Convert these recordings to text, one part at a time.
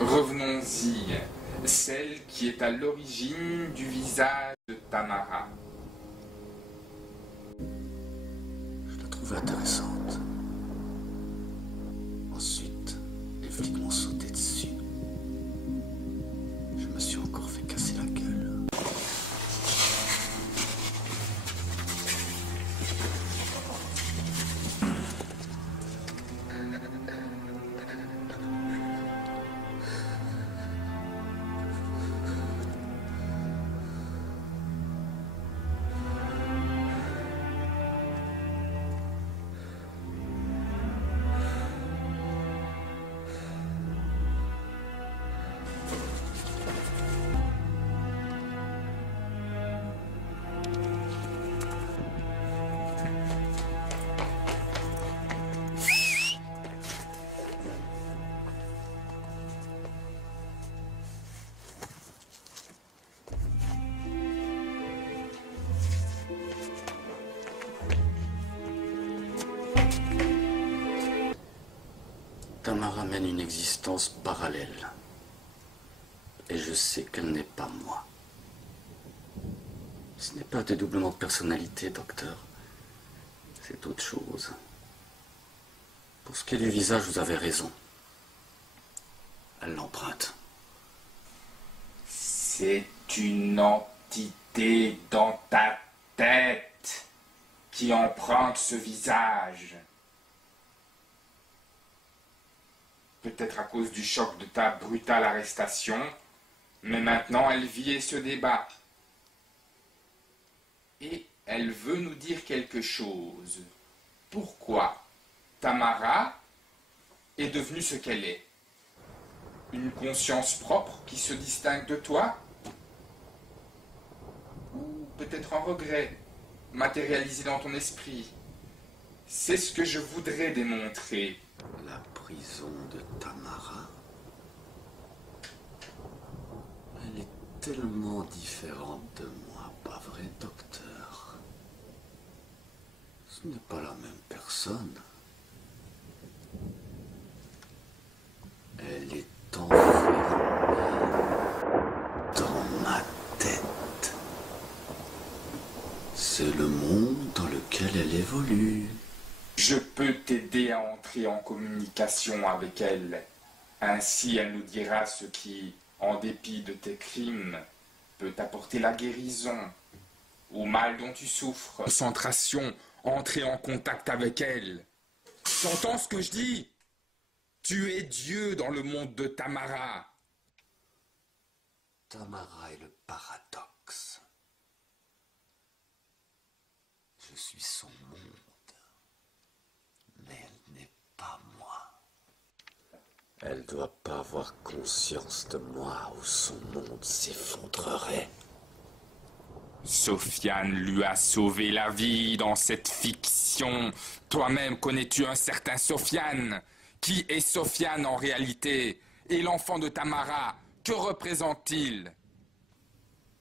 Revenons-y, celle qui est à l'origine du visage de Tamara. Je la trouvais intéressante. Ensuite, les flics m'ont sauté dessus. Je me suis encore fait casser la gueule. Tamara mène une existence parallèle. Et je sais qu'elle n'est pas moi. Ce n'est pas un dédoublement de personnalité, docteur. C'est autre chose. Pour ce qui est du visage, vous avez raison. Elle l'emprunte. C'est une entité dans ta tête qui emprunte ce visage. Peut-être à cause du choc de ta brutale arrestation, mais maintenant elle vit et se débat. Et elle veut nous dire quelque chose. Pourquoi Tamara est devenue ce qu'elle est? Une conscience propre qui se distingue de toi? Ou peut-être un regret matérialisé dans ton esprit? C'est ce que je voudrais démontrer. La prison de Tamara. Elle est tellement différente de moi, pas vrai, docteur? Ce n'est pas la même personne. Elle est enfermée dans ma tête. C'est le monde dans lequel elle évolue. Je peux t'aider à entrer en communication avec elle. Ainsi, elle nous dira ce qui, en dépit de tes crimes, peut t'apporter la guérison au mal dont tu souffres. Concentration, entrer en contact avec elle. T'entends ce que je dis? Tu es Dieu dans le monde de Tamara. Tamara est le paradoxe. Je suis son monde, mais elle n'est pas moi. Elle doit pas avoir conscience de moi ou son monde s'effondrerait. Sofiane lui a sauvé la vie dans cette fiction. Toi-même connais-tu un certain Sofiane? Qui est Sofiane en réalité? Et l'enfant de Tamara, que représente-t-il?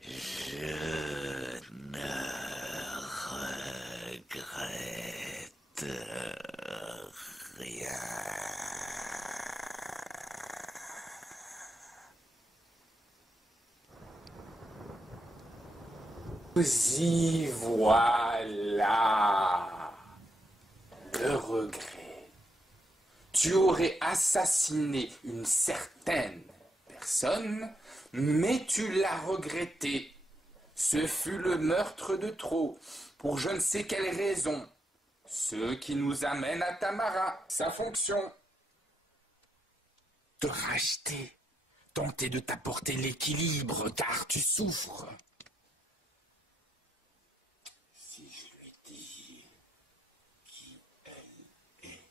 Je ne regrette rien. Y voilà le regret. Tu aurais assassiné une certaine personne, mais tu l'as regretté. Ce fut le meurtre de trop, pour je ne sais quelle raison. Ce qui nous amène à Tamara, sa fonction. Te racheter, tenter de t'apporter l'équilibre, car tu souffres. Si je lui dis qui elle est,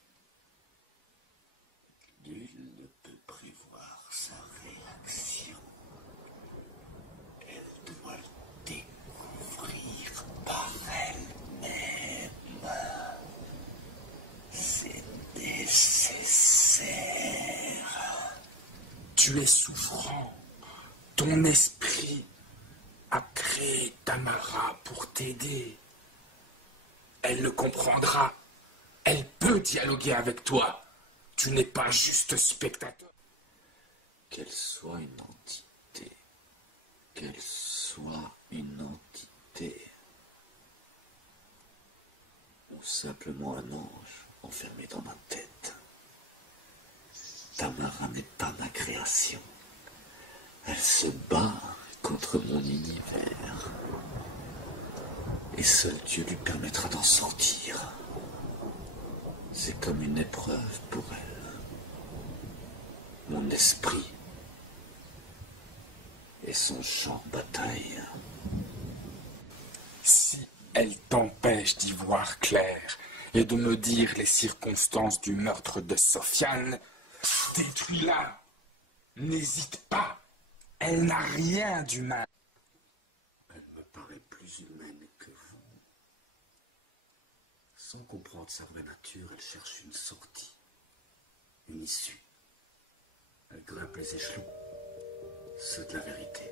nul ne peut prévoir sa réaction. Elle doit le découvrir par elle-même. C'est nécessaire. Tu es souffrant. Ton esprit a créé Tamara pour t'aider. Elle le comprendra. Elle peut dialoguer avec toi. Tu n'es pas juste spectateur. Qu'elle soit une entité. Qu'elle soit une entité. Ou simplement un ange enfermé dans ma tête. Tamara n'est pas ma création. Elle se bat contre mon univers. Et seul Dieu lui permettra d'en sortir. C'est comme une épreuve pour elle. Mon esprit et son champ de bataille. Si elle t'empêche d'y voir clair et de me dire les circonstances du meurtre de Sofiane, détruis-la. N'hésite pas. Elle n'a rien d'humain. Elle me paraît plus humaine que vous. Sans comprendre sa vraie nature, elle cherche une sortie, une issue. Elle grimpe les échelons, ceux de la vérité.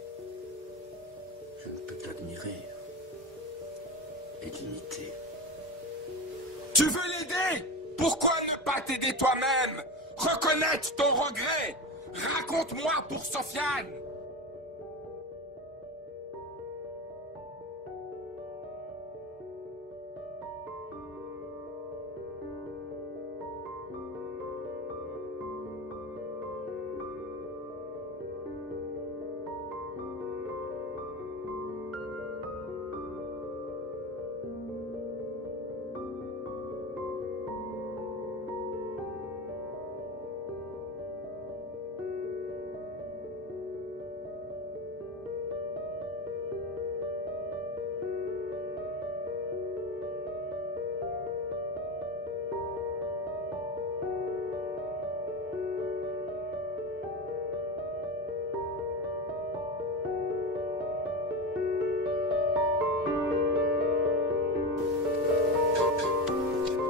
Je ne peux qu'admirer et l'imiter. Tu veux l'aider? Pourquoi ne pas t'aider toi-même? Reconnaître ton regret. Raconte-moi pour Sofiane.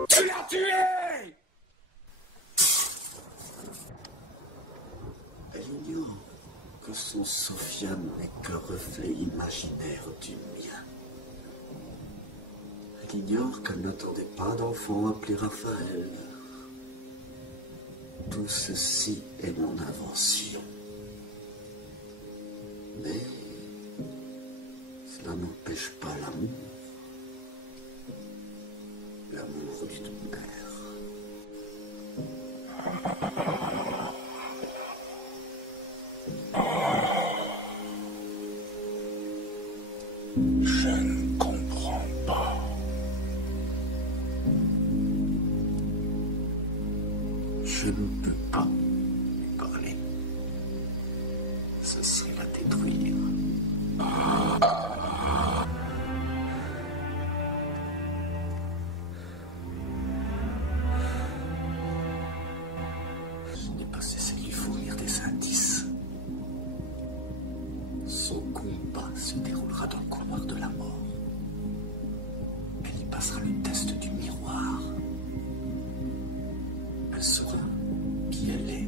Tu l'as tué! Elle ignore que son Sofiane n'est qu'un reflet imaginaire du mien. Elle ignore qu'elle n'attendait pas d'enfant appelé Raphaël. Tout ceci est mon invention. Mais cela n'empêche pas l'amour. L'amour d'une mère. Je ne comprends pas. Je ne peux pas lui parler. Ce serait la détruire. Son combat se déroulera dans le couloir de la mort. Elle y passera le test du miroir. Elle saura qui elle est,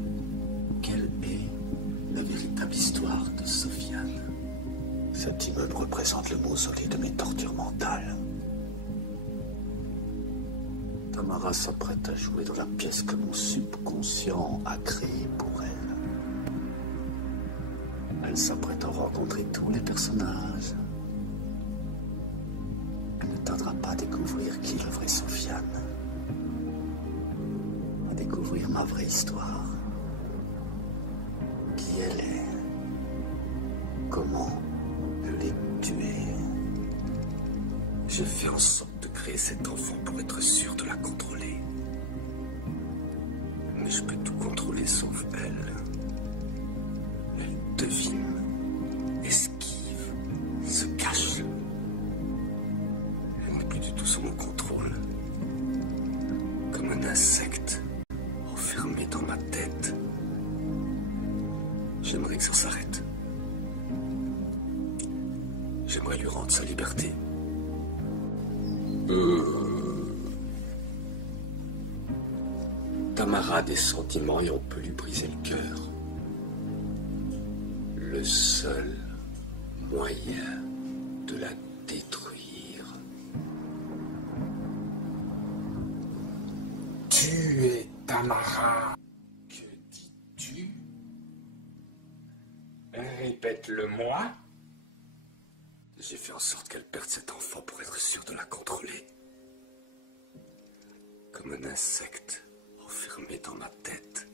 quelle est la véritable histoire de Sofiane. Cet immeuble représente le mausolée de mes tortures mentales. Tamara s'apprête à jouer dans la pièce que mon subconscient a créée pour elle. Elle s'apprête à rencontrer tous les personnages. Elle ne tardera pas à découvrir qui est le vrai Sofiane. À découvrir ma vraie histoire. Qui elle est. Comment je l'ai tuée. Je fais en sorte de créer cet enfant pour être sûr de la contrôler. Mais je peux tout contrôler sauf elle. Elle devine, esquive, se cache. Elle n'est plus du tout sous mon contrôle. Comme un insecte enfermé dans ma tête. J'aimerais que ça s'arrête. J'aimerais lui rendre sa liberté. Tamara a des sentiments et on peut lui briser le cœur. Le seul moyen de la détruire. Tuer Tamara. Que dis-tu? Répète-le-moi. J'ai fait en sorte qu'elle perde cet enfant pour être sûr de la contrôler. Comme un insecte enfermé dans ma tête.